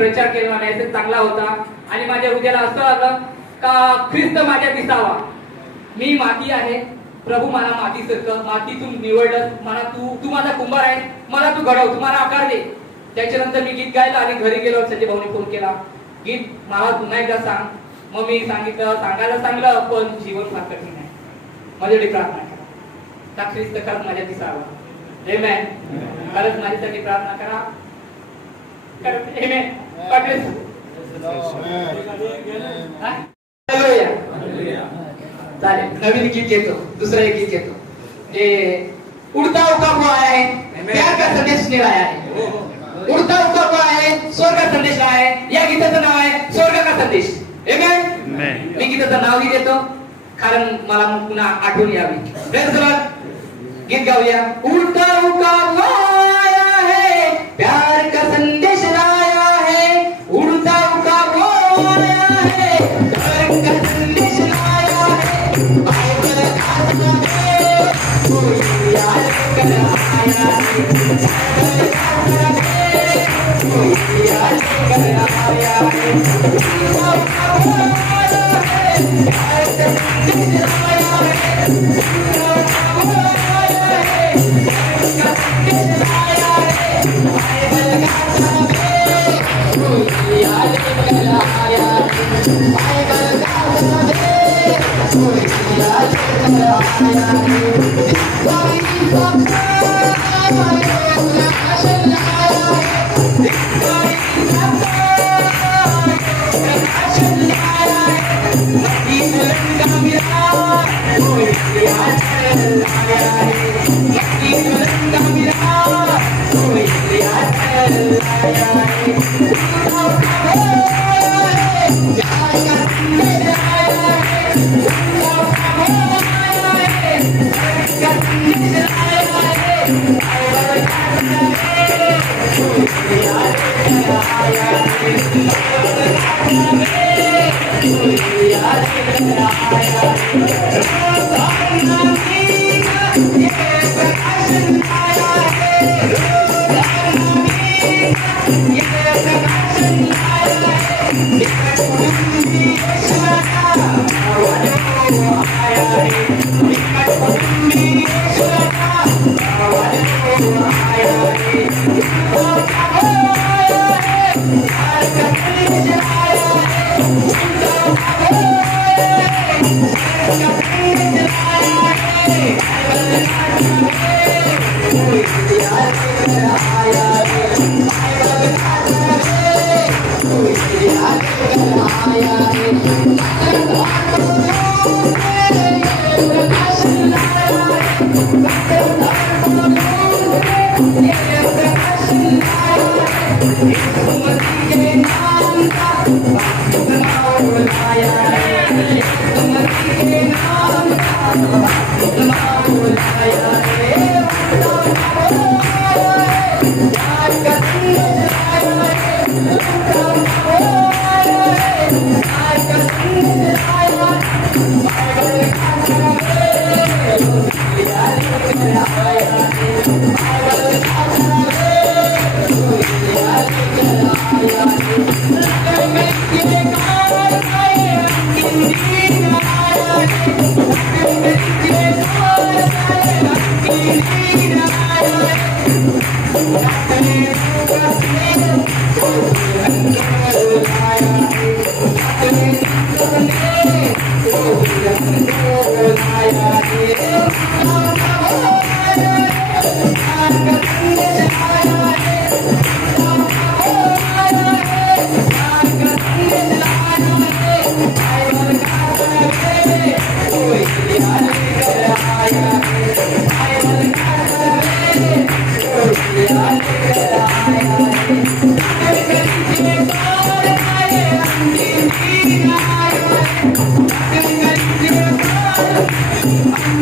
प्रचार केला मेसेज चांगला होता आणि माझ्या हृदयाला असं आलं का ख्रिस्त माझ्या दिसावा. मी माती आहे, प्रभू मला मातीसारखं मातीतून निवडलं. मला तू माझा कुंभार आहे, मला तू घडव, तू मला आकार दे. त्याच्यानंतर मी गीत गायला आणि घरी गेलो. संजय भाऊने फोन केला, गीत मला पुन्हा एकदा सांग. मग मी सांगितलं, सांगायला सांगलं, पण जीवन फार कठीण आहे. माझ्यासाठी प्रार्थना करा. का ख्रिस्त खरंच माझ्या दिसावा. आमेन. खरंच माझ्यासाठी प्रार्थना करा. खरंच आमेन. God bless you. चालेल, नवीन गीत घेतो, दुसरं एक गीत घेतो. जे उड़ता हुआ हुआ है, प्यार का संदेश दे रहा है. उड़ता हुआ हुआ है, स्वर्ग का संदेश रहा है. या गीताचं नाव आहे स्वर्ग का संदेश. आमेन. मी गीताचं नावही देतो कारण मला मग पुन्हा आठवण यावी. Praise the Lord. गीत गाऊया. उड़ता हुआ आया है, प्यार का संदेश लाया है. उड़ता हुआ आया है, प्यार का संदेश लाया है. बाइबल का संदेश कोई याद कर आया है. बाइबल का संदेश कोई याद कर आया है. उड़ता हुआ आया है, प्यार का संदेश लाया है. उड़ता हुआ आया है, प्यार का संदेश लाया है. बाइबल का संदेश कोई याद कर आया है. बाइबल का संदेश कोई याद कर आया है. कोई सबका प्रकाशन लाया है. कोई सबका प्रकाशन लाया है. मस्ती बुलंद मिला कोई याद कर आया है. मस्ती बुलंद मिला कोई याद कर आया है. प्यार का संदेश आया है.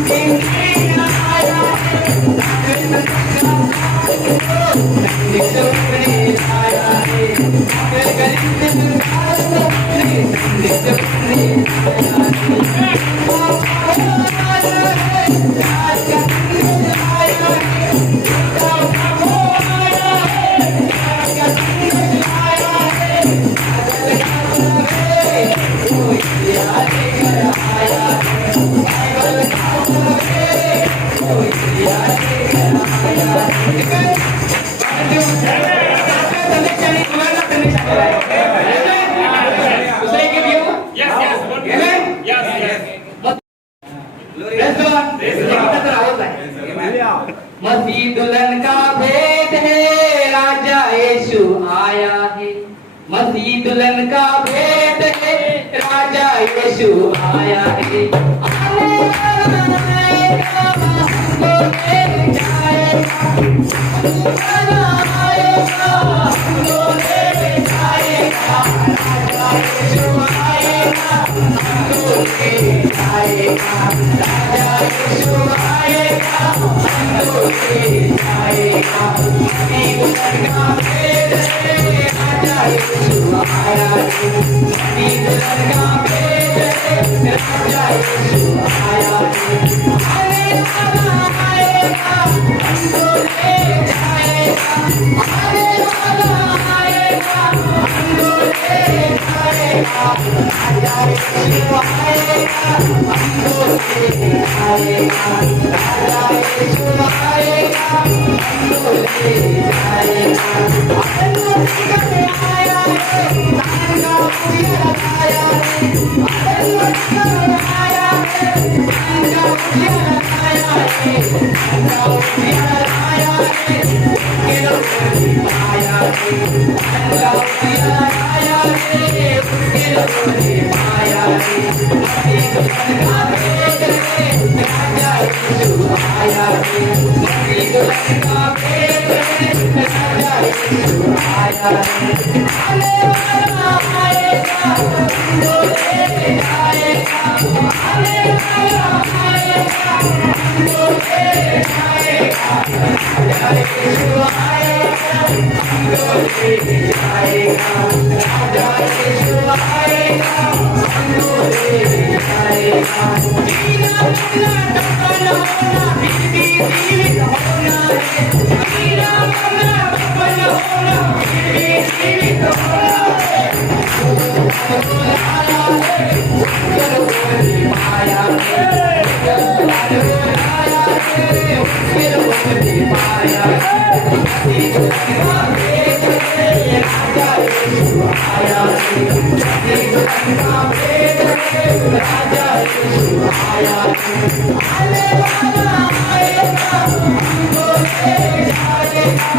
Thank you. मसीह दुल्हन का भेद है, राजा यीशु आया है। मसीह दुल्हन का भेद है, राजा यीशु आया है। आने वाला आएगा, हमको ले जाएगा। दुल्हन आएगा, हमको ले जाएगा। राजा यीशु आएगा, हमको ले जाएगा। राजा यीशु आएगा, हमको ले जाएगा। मसीह दुल्हन का भेद है, राजा यीशु आया है। मसीह दुल्हन का भेद है, राजा यीशु आया है। आने वाला आएगा, हमको ले जाएगा। आने वाला आएगा, हमको ले जाएगा। राजा यीशु आएगा, हमको ले जाएगा। राजा यीशु आएगा, हमको ले जाएगा। आया है, दान का उजियारा आया है। आया है, दान का उजियारा आया है। दान का उजियारा आया है, उसके लोगों ने आया है। दान का उजियारा आया है, उसके लोगों ने आया है। मसीह दुल्हन का भेद है, राजा यीशु आया है। मसीह दुल्हन का भेद है, राजा यीशु आया है। आने वाला आएगा, हमको ले जाएगा। आने वाला आएगा, हमको ले जाएगा। राजा यीशु आएगा, हमको ले जाएगा। राजा यीशु आएगा, हमको ले जाएगा। जीना मरना सफल होना, फिर भी जीवित होना है। जीना मरना सफल होना, फिर भी जीवित होना है। आया है, चलो बोली माया है। आया है, चलो बोली माया है। मसीह दुल्हन का भेद है, राजा यीशु आया है। मसीह दुल्हन का भेद है, राजा यीशु आया है। आने वाला आएगा, हमको ले जाएगा।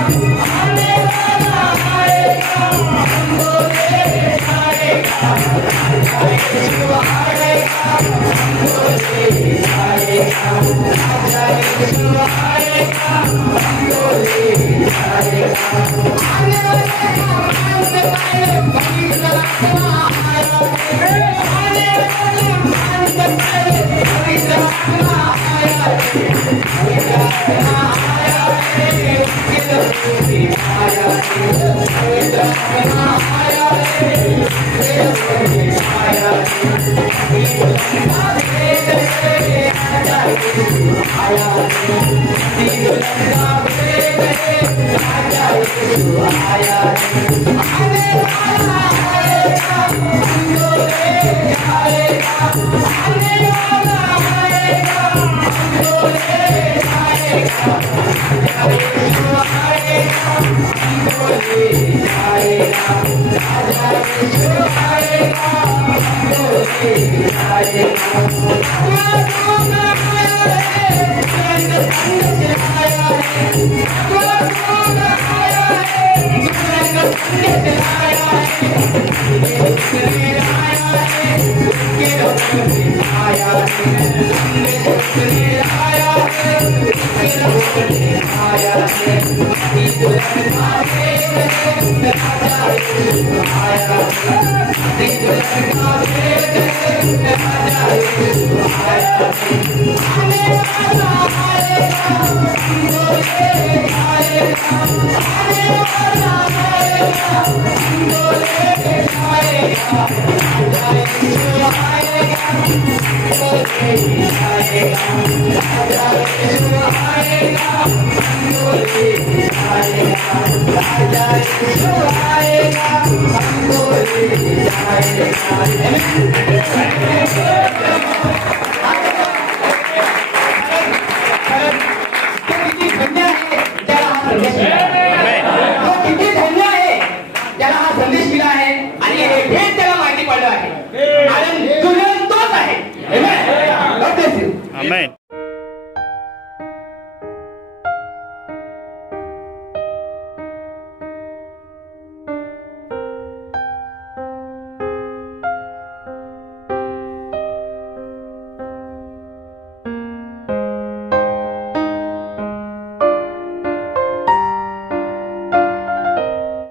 आने वाला आएगा, हमको ले जाएगा। राजा यीशु आएगा, हमको ले जाएगा। राजा यीशु आएगा, हमको ले जाएगा। आने वाला आने वाले पवित्र आत्मा आया है। आने वाला आने वाले पवित्र आत्मा आया है। पवित्र आत्मा आया है, उसके लोगों ने आया है। पवित्र आत्मा आया है, उसके लोगों ने आया है। मसीह दुल्हन का भेद है, राजा यीशु आया है। मसीह दुल्हन का भेद है, राजा यीशु आया है। आने वाला आएगा, हमको ले जाएगा। आने वाला आएगा, हमको ले जाएगा। राजा यीशु आएगा, हमको ले जाएगा। राजा यीशु आएगा, हमको ले जाएगा। Amen.